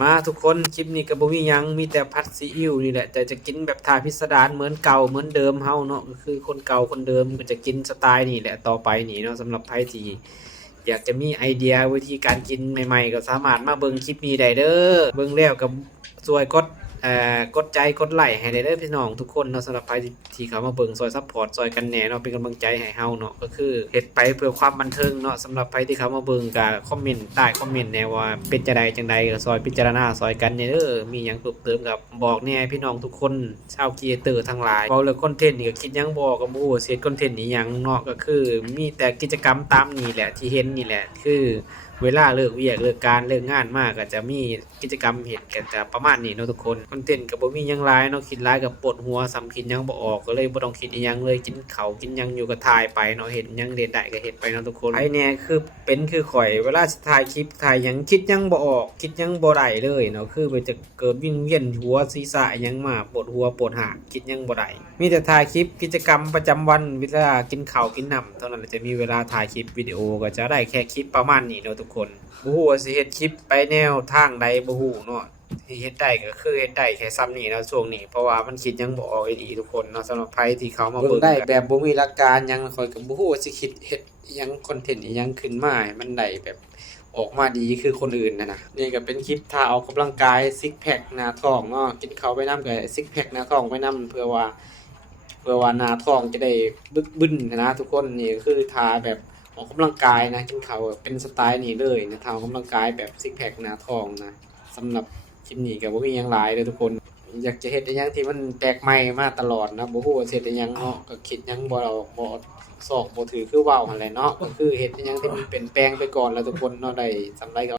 มาทุกคนคลิปนี้ก็บ่มีหยังมีแต่ผัดซีอิ๊วนี่แหละแต่จะกินแบบท่าพิสดารเหมือนเก่าเหมือนเดิมเฮาเนาะก็คือคนเก่าคนเดิมก็จะกินสไตล์นี่แหละต่อไปนี่เนาะสำหรับใครที่อยากจะมีไอเดียวิธีการกินใหม่ๆก็สามารถมาเบิ่งคลิปนี้ได้เด้อเบิ่งแล้วก็ช่วยกดใจกดไลค์ให้ได้เด้อพี่น้องทุกคนเนาะสำหรับใครที่เข้ามาเบิ่งซอยซัพพอร์ตซอยกันแหน่เนาะเป็นกำลังใจให้เฮาเนาะก็คือเฮ็ดไปเพื่อความบันเทิงเนาะสำหรับใครที่เข้ามาเบิ่งก็คอมเมนต์ใต้คอมเมนต์แหน่ว่าเป็นจังใดก็ซอยพิจารณาซอยกันแหน่เด้อมีหยังเพิ่มเติมก็บอกแหน่พี่น้องทุกคนชาวครีเอเตอร์ทั้งหลายเว้าเรื่องคอนเทนต์นี่ก็คิดหยังบ่ก็บ่ฮู้ว่าสิเฮ็ดคอนเทนต์อีหยังเนาะก็คือมีแต่กิจกรรมตามนี่แหละที่เห็นนี่แหละคือเวลาเลิกเวียกเลิกการเลิกงานมากก็จะมีกิจกรรมเฮ็ดก็จะประมาณนี้เนาะทุกคนคอนเทนต์ก็บ่มีหยังหลายเนาะคิดหลายก็ปวดหัวซ้ำคิดหยังบ่ออกก็เลยบ่ต้องคิดอีหยังเลยกินข้าวกินหยังอยู่ก็ถ่ายไปเนาะเฮ็ดหยังเฮ็ดได้ก็เฮ็ดไปเนาะทุกคนไอ้แน่คือเป็นคือข่อยเวลาสิถ่ายคลิปถ่ายหยังคิดหยังบ่ออกคิดหยังบ่ได้เลยเนาะคือมันจะเกิดวิงเวียนหัวศีรษะหยังมาปวดหัวปวดหางคิดหยังบ่ได้มีแต่ถ่ายคลิปกิจกรรมประจำวันเวลากินข้าวกินน้ำเท่านั้นจะมีเวลาถ่ายคลิปวิดีโอก็จะได้แค่คลิปประมาณนี้เนาะทุกคนบ่ฮู้ว่าสิเฮ็ดคลิปไปแนวทางใดบ่ฮู้เนาะที่เฮ็ดได้ก็คือเฮ็ดได้แค่ซ้ำนี้แล้วช่วงนี้เพราะว่ามันคิดยังบ่ออกอีหลีทุกคนเนาะสำหรับใครที่เขามาเบิ่งได้แบบบ่มีหลักการหยังข้อยก็บ่ฮู้ว่าสิคิดเฮ็ดอิหยังคอนเทนต์อิหยังขึ้นมาให้มันได้แบบออกมาดีคือคนอื่นนะนี่ก็เป็นคลิปท่าออกกำลังกายซิกแพคหน้าท้องเนาะกินข้าวไปนำก็ซิกแพคหน้าท้องไปนำเพื่อว่าหน้าท้องจะได้บึกบึนนะทุกคนนี่ก็คือท่าแบบออกกำลังกายนะกินข้าวเป็นสไตล์นี้เลยนะท่าออกกำลังกายแบบซิกแพคหน้าท้องนะสำหรับคลิปนี้ก็บ่มีหยังหลายเลยทุกคนอยากจะเฮ็ดอิหยังที่มันแปลกใหม่มาตลอดนะบ่ฮู้ว่าสิเฮ็ดอิหยังเนาะก็คิดหยังบ่ออกบ่ซอกบ่ถือคือเว้าหั่นแหละเนาะก็คือเฮ็ดอิหยังที่มันเป็นแปลงไปก่อนแล้วทุกคนเนาะได้สำไรก็